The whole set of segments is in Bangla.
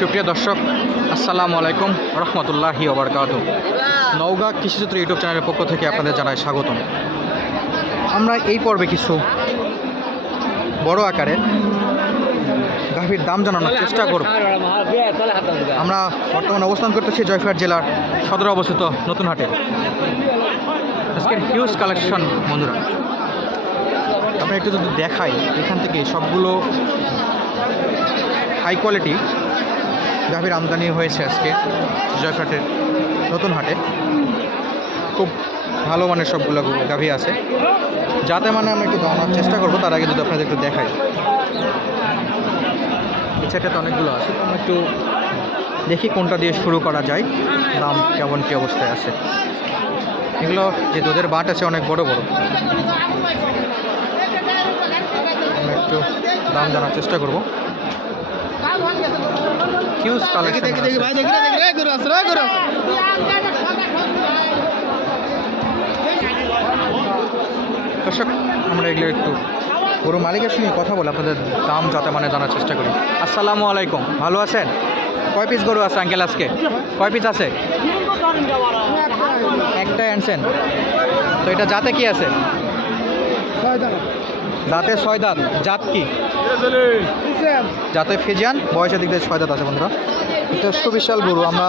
সুপ্রিয় দর্শক, আসসালামু আলাইকুম রহমতুল্লাহি ওবরকাত। নওগাঁ কৃষিচিত্র ইউটিউব চ্যানেলের পক্ষ থেকে আপনাদের জানাই স্বাগতম। আমরা এই পর্বে কিছু বড় আকারে গাভীর দাম জানানোর চেষ্টা করব। আমরা বর্তমানে অবস্থান করতেছি জয়ফাট জেলার সদর অবস্থিত নতুন হাটে আজকের হিউজ কালেকশন বন্ধুরা। আমরা একটু যদি দেখাই, এখান থেকে সবগুলো হাই কোয়ালিটি গাভীর আমদানি হয়েছে আজকে জয়ঘাটের নতুন হাটে। খুব ভালো মানের সবগুলো গাভী আছে। যাতে মানে আমি একটু জানার চেষ্টা করব, তার আগে যদি আপনাদের একটু দেখাই। সাইডটাতে অনেকগুলো আছে, তো একটু দেখি কোনটা দিয়ে শুরু করা যায়, দাম কেমন কী অবস্থায় আছে। এগুলো যে দুধের বাট আছে, অনেক বড় বড়। একটু দাম জানার চেষ্টা করব। হিউজ কালেকশন দর্শক আমরা এগুলো একটু গরু মালিকের সঙ্গে কথা বলে আপনাদের দাম যাতে মানে জানার চেষ্টা করি। আসসালামু আলাইকুম ভালো আছেন? কয় পিস গরু আছে আঙ্কেল আজকে? কয় পিস আছে? একটাই আনছেন। তো এটা জাতে কি আছে? দাঁতে ছয় দাঁত জাত কি? যাতে ফিজিয়ান বয়সের দিক দিয়ে ছয় দাঁত আছে বন্ধুরা। এটা সুবিশাল গরু আমরা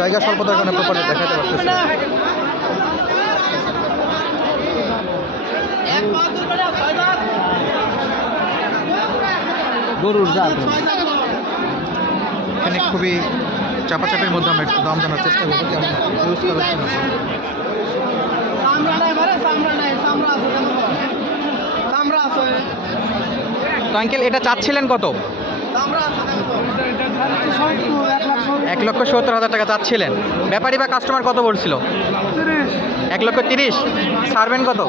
জায়গা স্বল্পতার কারণে প্রপারলি দেখাতে পারতেছি গরুর জাত। এখানে খুবই চাপাচাপির মধ্যে আমরা একটু দাম জানার চেষ্টা করব কালেকশন আছে। তো আঙ্কেল, এটা চাচ্ছিলেন কত? এক লক্ষ সত্তর হাজার টাকা চাচ্ছিলেন। ব্যাপারী বা কাস্টমার কত বলছিল? এক লক্ষ তিরিশ। ছাড়বেন কত?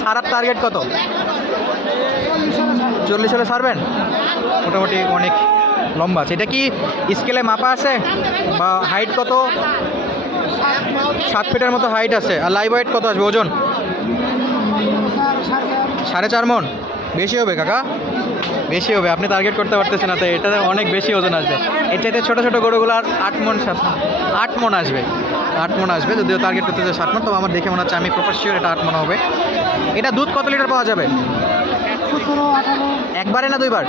সারার টার্গেট কত? চল্লিশ হলে ছাড়বেন মোটামুটি অনেক লম্বা। আছে এটা কি স্কেলে মাপা আছে? বা হাইট কত? সাত ফিটের মতো হাইট আছে। আর লাইভ ওয়েট কত আসবে? ওজন? সাড়ে চার মন। বেশি হবে কাকা? বেশি হবে আপনি টার্গেট করতে পারতেছেন না তো এটাতে অনেক বেশি ওজন আসবে। এটাতে ছোটো ছোটো গরুগুলো আর আট মন সাত- আট মন আসবে আট মন আসবে যদিও টার্গেট করতে চাই ষাট মন তবে আমার দেখে মনে হচ্ছে আমি প্রপার শিওর এটা আট মন হবে। এটা দুধ কত লিটার পাওয়া যাবে? একবারে না দুইবার?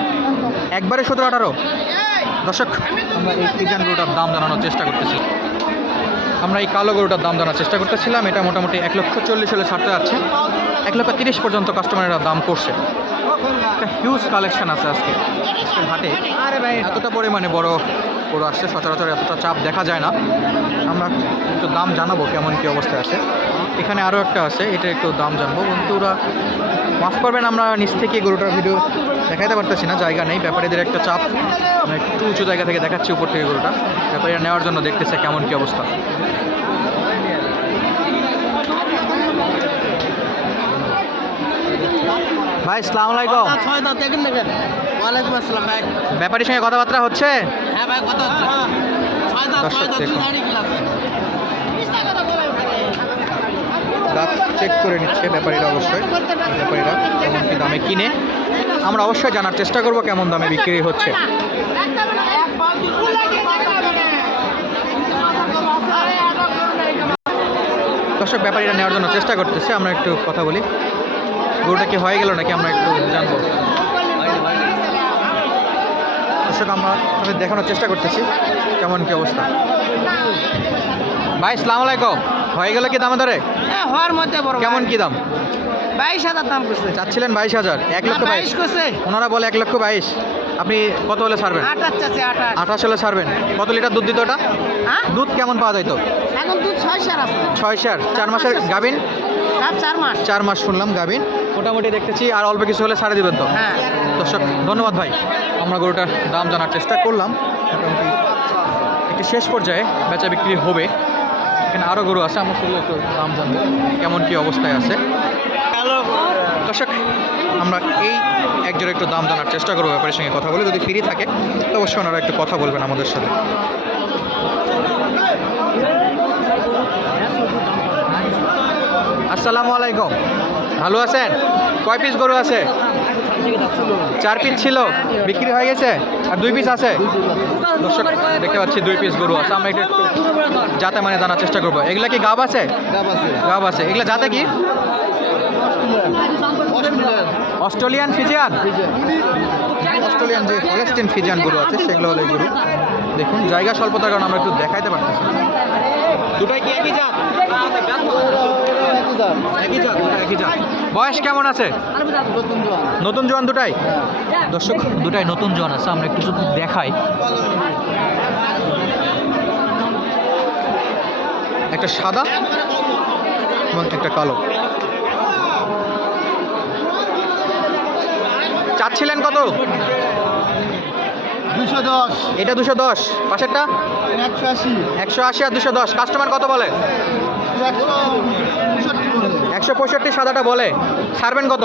একবারে সতেরো আঠারো? দর্শক আমরা এই ফ্রিজান গরুটার দাম জানানোর চেষ্টা করতেছি। আমরা এই কালো গরুটার দাম জানার চেষ্টা করতেছিলাম এটা মোটামুটি এক লক্ষ চল্লিশ হলে ছাড়তে যাচ্ছে এক লক্ষ তিরিশ পর্যন্ত কাস্টমারেরা দাম করছে। একটা হিউজ কালেকশন আছে আজকে আজকের হাটে। এতটা পরিমাণে বড় গরু আসছে সচরাচর এতটা চাপ দেখা যায় না। আমরা একটু দাম জানাব কেমন কী অবস্থায় আছে। এখানে আরও একটা আছে এটা একটু দাম জানব। বন্ধুরা মাফ করবেন আমরা নিচ থেকে গরুটার ভিডিও দেখাতে পারতেছি না জায়গা নেই ব্যাপারীদের একটা চাপ। একটু উঁচু জায়গা থেকে দেখাচ্ছি উপর থেকে গরুটা। ব্যাপারীরা নেওয়ার জন্য দেখতেছে কেমন কী অবস্থা। ভাই সালাম আলাইকুম। ছয় দাঁত দেখেন নেবেন। ওয়ালাইকুম আসসালাম ভাই। ব্যাপারীর সঙ্গে কথাবার্তা হচ্ছে? হ্যাঁ ভাই কত হচ্ছে। ছয় দাঁত ছয় দাঁত দুই দাঁড়ি গ্লাস দাঁত চেক করে নিচ্ছে ব্যাপারীরা অবশ্যই ব্যাপারীরা কেমন কী দামে কিনে। আমরা অবশ্যই জানার চেষ্টা করব কেমন দামে বিক্রি হচ্ছে। দর্শক ব্যাপারীরা নেওয়ার জন্য চেষ্টা করতেছে আমরা একটু কথা বলি। গরুটা কি হয়ে গেল নাকি আমরা একটু জানব? দর্শক আমরা দেখানোর চেষ্টা করতেছি কেমন কি অবস্থা। ভাই সালাম আলাইকুম। হয়ে গেল কি দামে ধরে হওয়ার মধ্যে বড় কেমন কি দাম? বাইশ হাজার দাম করছে। চাচ্ছিলেন বাইশ হাজার এক লক্ষ বাইশ। করছে। ওনারা বলে এক লক্ষ বাইশ। আপনি কত হলে ছাড়বেন? আঠাশ হলে ছাড়বেন। কত লিটার দুধ দিত ওটা? হ্যাঁ? দুধ কেমন পাওয়া যাইতো? এখন দুধ ছয় সার আছে। ছয় চার চার মাসের গাবিন চার মাস। চার মাস শুনলাম গাবিন মোটামুটি দেখতেছি আর অল্প কিছু হলে ছাড়ে দিবেন তো? হ্যাঁ। দর্শক ধন্যবাদ ভাই। আমরা গরুটার দাম জানার চেষ্টা করলাম। মোটামুটি একটি শেষ পর্যায়ে বেচা বিক্রি হবে। এখানে আরও গরু আছে আমরা সেগুলো একটু দাম জানব কেমন কি অবস্থায় আছে। দর্শক আমরা এই একজোড়া একটু দাম জানার চেষ্টা করব ব্যাপারের সঙ্গে কথা বলে। যদি ফ্রি থাকে তো অবশ্যই ওনারা একটু কথা বলবেন আমাদের সাথে। আসসালামু আলাইকুম। ভালো আছেন? কয় পিস গরু আছে? চার পিস ছিল। বিক্রি হয়ে গেছে? আর দুই পিস আছে? দর্শক দেখতে পাচ্ছি দুই পিস গরু আছে। আমরা একটু যাতে মানে জানার চেষ্টা করব। এগুলা কি গাব আছে? গাব আছে। এগুলা যাতে কি? অস্ট্রেলিয়ান। ফিজিয়ান? অস্ট্রেলিয়ান যে হলেস্টিন ফিজিয়ান গরু আছে সেগুলো হলো গরু। দেখুন জায়গা স্বল্পতার কারণে আমরা একটু দেখাইতে পারতেছি। বয়স কেমন আছে? নতুন জোয়ান দুটাই? দর্শক, দুটাই নতুন জোয়ান আছে, আমরা একটু যদি দেখাই। একটা সাদা এবং একটা কালো। চাচ্ছিলেন কত? দুশো দশ। এটা দুশো দশ। পাশেরটা? একশো আশি। একশো আশি আর দুশো দশ। কাস্টমার কত বলে? একশো পঁয়ষট্টি সাদাটা বলে। ছাড়বেন কত?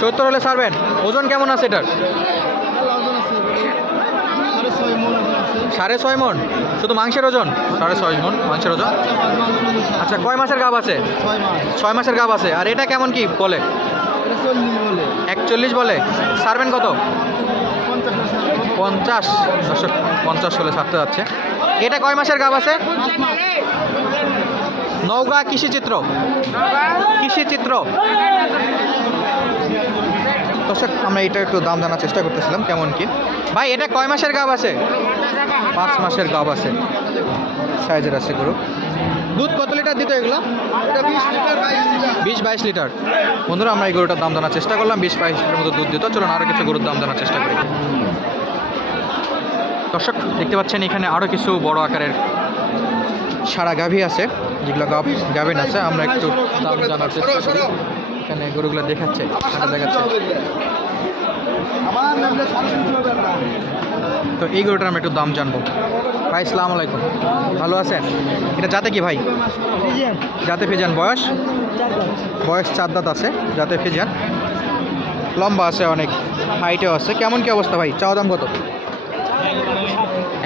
সত্তর হলে ছাড়বেন ওজন কেমন আছে এটার? সাড়ে ছয় মন। শুধু মাংসের ওজন? সাড়ে ছয় মন মাংসের ওজন। আচ্ছা কয় মাসের গাব আছে? ছয় মাসের গাব আছে। আর এটা কেমন কি বলে? একচল্লিশ বলে। ছাড়বেন কত? পঞ্চাশ দর্শক পঞ্চাশ হলে ছাড়তে যাচ্ছে। এটা কয় মাসের গাব আছে? পাঁচ মাস। নৌকা কৃষি চিত্র কৃষি চিত্র দর্শক আমরা এটা একটু দাম জানার চেষ্টা করতেছিলাম কেমন কি। ভাই এটা কয় মাসের গাব আছে? পাঁচ মাসের গাব আছে। সাইজের আছে গরু। দুধ কত লিটার দিত এগুলো? বিশ লিটার বাইশ লিটার। বন্ধুরা আমরা এই গরুটার দাম জানার চেষ্টা করলাম বিশ বাইশ লিটার মতো দুধ দিত। চলুন আরও কিছু গরুর দাম জানার চেষ্টা করি। দর্শক দেখতে পাচ্ছেন এখানে আরও কিছু বড় আকারের সারা গাভী আছে যেগুলো গাভ গাভিন আছে। আমরা একটু দাম জানার চেষ্টা করি। এখানে গরুগুলো দেখাচ্ছে দেখাচ্ছে। তো এই গরুটার আমরা একটু দাম জানব। ভাই সালাম আলাইকুম। ভালো আছেন? এটা যাতে কি ভাই? যাতে ফিজান বয়স? বয়স চার দাঁত আছে যাতে ফিজান লম্বা আছে অনেক হাইটেও আছে। কেমন কি অবস্থা ভাই? চাওয়া দাম কত?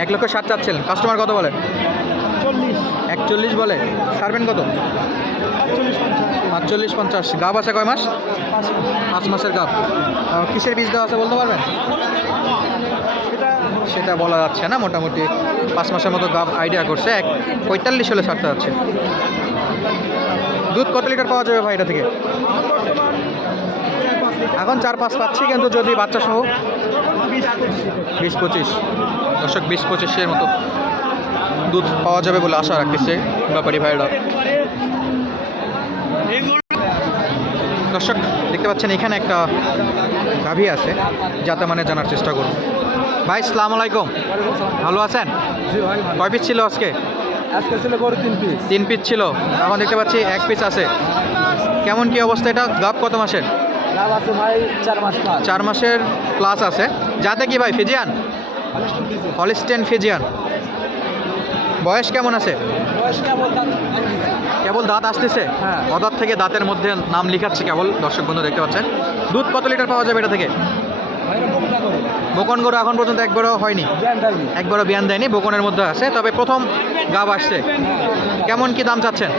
এক লক্ষ ষাট চাচ্ছিলেন কাস্টমার কত বলে? চল্লিশ বলে। ছাড়বেন কত? চল্লিশ পঞ্চাশ। গাব আছে কয় মাস? পাঁচ মাসের গাব। কিসের বীজ দেওয়া আছে বলতে পারবেন? সেটা বলা যাচ্ছে না মোটামুটি পাঁচ মাসের মতো গাব আইডিয়া করছে। এক পঁয়তাল্লিশ হলে ছাড়তে যাচ্ছে। দুধ কত লিটার পাওয়া যাবে ভাই এটা থেকে? এখন চার পাঁচ পাচ্ছি কিন্তু যদি বাচ্চা সহ বিশ পঁচিশ। লিটার বিশ পঁচিশ। দর্শক বিশ পঁচিশের মতো। দুধ পাওয়া যাবে বলে আশা রাখতেছে ব্যাপারী ভাইরা দর্শক দেখতে পাচ্ছেন এখানে একটা গাভী আছে যাতে মানে জানার চেষ্টা করুন। ভাই সালাম আলাইকুম। ভালো আছেন? কয় পিস ছিল আজকে? আজকে ছিল তিন পিস তিন পিস ছিল। এখন দেখতে পাচ্ছি এক পিস আছে। কেমন কি অবস্থা এটা? গাব কত মাসের? চার মাসের প্লাস আছে। যাতে কি ভাই ফিজিয়ান? Holstein Friesian. বয়স কেমন আছে? বয়স কেবল দাঁত আসতেছে। হ্যাঁ। অদাঁত থেকে দাঁতের মধ্যে নাম লিখাচ্ছে কেবল দর্শক বন্ধু দেখতে পাচ্ছেন। দুধ কত লিটার পাওয়া যাবে এটা থেকে? বকন গরু। এখন পর্যন্ত একবারও হয়নি? একবারও বিয়ান দেয়নি বকনের মধ্যে আছে তবে প্রথম গাব আসছে। কেমন কি দাম চাচ্ছেন?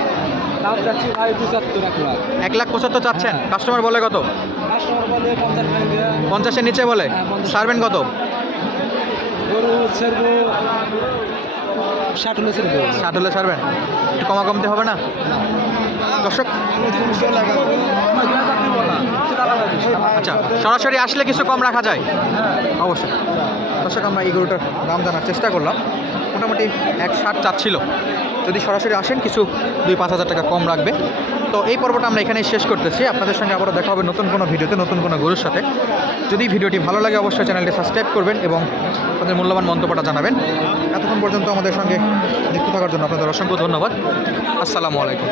এক লাখ। পঁচাত্তর চাচ্ছেন? হ্যাঁ। কাস্টমার বলে কত? পঞ্চাশের নিচে বলে? হ্যাঁ। সারবেন কত? ষাট হলে ছেড়বো ষাট হলে সারবেন একটু কমা কমতে হবে না? দর্শক আচ্ছা সরাসরি আসলে কিছু কম রাখা যায়? অবশ্যই। দর্শক, আমরা এই গরুটার দাম জানার চেষ্টা করলাম। মোটামুটি এক ষাট চাচ্ছিল। যদি সরাসরি আসেন, কিছু দুই পাঁচ হাজার টাকা কম রাখবে। তো এই পর্বটা আমরা এখানেই শেষ করতেছি। আপনাদের সঙ্গে আবারও দেখা হবে নতুন কোনো ভিডিওতে, নতুন কোনো গরুর সাথে। যদি ভিডিওটি ভালো লাগে, অবশ্যই চ্যানেলটি সাবস্ক্রাইব করবেন এবং আপনাদের মূল্যবান মন্তব্যটা জানাবেন। এতক্ষণ পর্যন্ত আমাদের সঙ্গে যুক্ত থাকার জন্য আপনাদের অসংখ্য ধন্যবাদ। আসসালামু আলাইকুম।